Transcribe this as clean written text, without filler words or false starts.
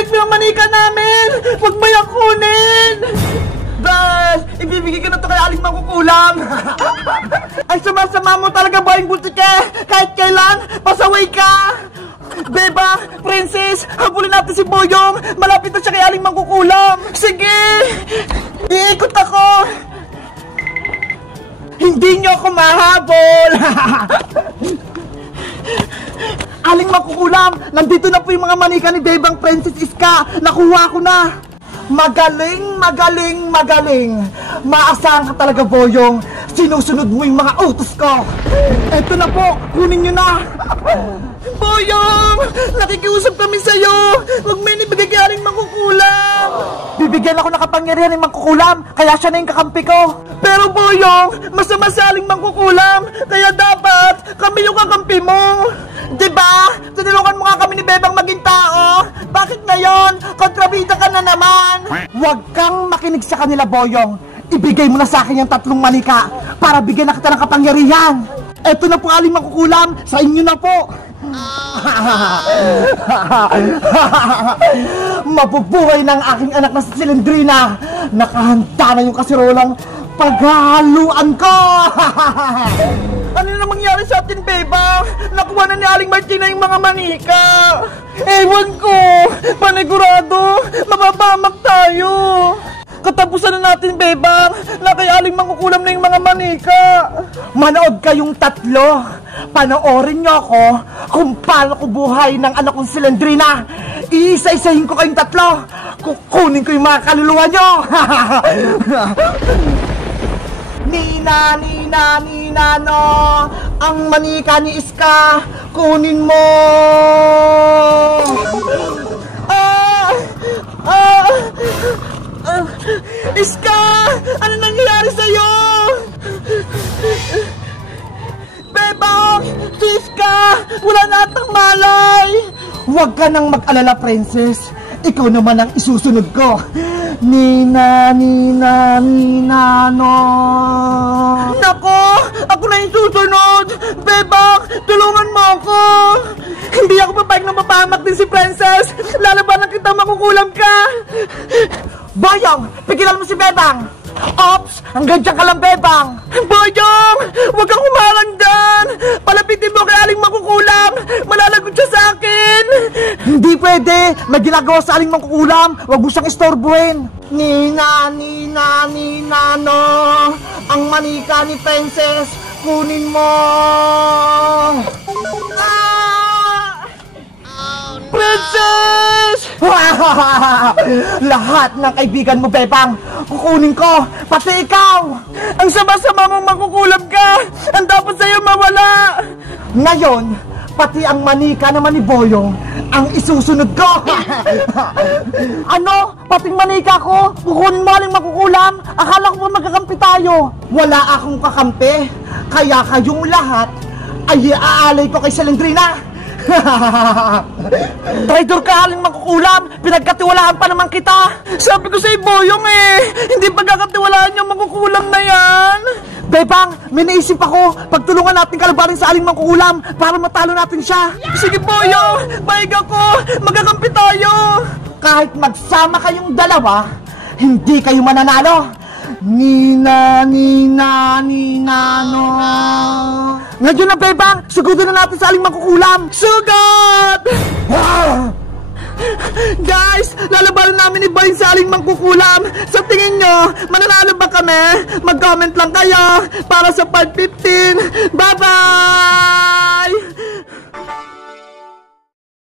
Ibalik mo yung manika namin! Huwag mo yung kunin! Bes, ibibigay ko na to kay Aling Mangkukulam! Ay, sama-sama mo talaga, Boyong Bultike! Kahit kailan, pasaway ka! Beba, Princess, habulin natin si Boyong! Malapit na siya kay Aling Mangkukulam! Sige! Iikot ako! Hindi nyo ako mahabol! Aling Mangkukulam, nandito na po yung mga manika ni Bebang Princess Iska. Nakuha ko na. Magaling, magaling, magaling. Maasahan ka talaga, Boyong. Sinusunod mo yung mga utos ko. Eto na po, kunin nyo na. Boyong, nakikiusap kami sa'yo. Huwag may nibigay kay Aling Mangkukulam. Bibigyan ako ng kapangyarihan ng Mangkukulam, kaya siya na yung kakampi ko. Pero Boyong, masama sa Aling Mangkukulam, kaya dapat kami yung kakampi mo. Diba? Tinulungan mo nga kami ni Bebang maging tao. Bakit ngayon? Kontrabida ka na naman. Huwag kang makinig sa kanila, Boyong. Ibigay mo na sa akin yung 3 manika para bigyan na kita ng kapangyarihan. Eto na po, Aling Mangkukulam. Sa inyo na po. Mabubuhay ng aking anak na si Silindrina. Nakahanda na yung kasirolang paghaluan ko. Ano na mangyari sa atin, Beba? Nakuha na ni Aling Martina yung mga manika. Ewan ko. Panigurado, mababamak tayo. Katapusan na natin, Bebang, na kay Aling Mangkukulam na yung mga manika. Manood kayong 3. Panoorin nyo ako kung paano ko buhay ng anak kong Silindrina. Iisa-isahin ko kayong 3. Kukunin ko yung mga kaluluwa nyo. Nina, Nina, Nina, no. Ang manika ni Iska, kunin mo. Iska! Ano nangyayari sa'yo? Bebang! Si Iska! Wala na atang malay! Huwag ka nang mag-alala, Princess. Ikaw naman ang isusunod ko. Nina, Nina, Nina, no. Nako! Ako na yung susunod! Bebang! Tulungan mo ako! Hindi ako papayag na mapahamak din si Princess! Lalabanan kita, Mangkukulam ka! Boyong! Pigilan mo si Bebang! Ops! Hanggang dyan ka lang, Bebang! Boyong! Huwag kang humarang dyan! Palapitin mo kay Aling Mangkukulam! Malalagot siya sa akin! Hindi pwede! May ginagawa sa Aling Mangkukulam! Huwag mo siyang istorbuhin! Nina, Nina, Nina, no! Ang manika ni Princess! Kunin mo! Princess! Lahat ng kaibigan mo, Bebang, kukunin ko, pati ikaw. Ang sama-sama mong Mangkukulam ka. Ang dapat sa'yo mawala. Ngayon, pati ang manika naman ni Boyong ang isusunod ko. Ano? Pating manika ko? Kukunin mo Aling Mangkukulam? Akala ko ba magkakampi tayo? Wala akong kakampi. Kaya kayong lahat ay iaalay ko kay Silindrina. Traitor ka, Aling Mangkukulam! Pinagkatiwalaan pa naman kita! Sabi ko sa'yo, Boyong hindi pagkakatiwalaan yung Mangkukulam na yan! Bebang, may naisip ako! Pagtulungan natin kalabanin sa Aling Mangkukulam para matalo natin siya! Sige, Boyong! Paig ako! Magkakampi tayo! Kahit magsama kayong dalawa, hindi kayo mananalo! Nina, Nina, Nina, no. Ngayon na, Bebang, sugodin na natin sa Aling Mangkukulam. Sugod! Guys, lalabanan namin ni Boyong sa Aling Mangkukulam. Sa tingin nyo, mananalo ba kami? Mag-comment lang kayo para sa part 15. Bye-bye!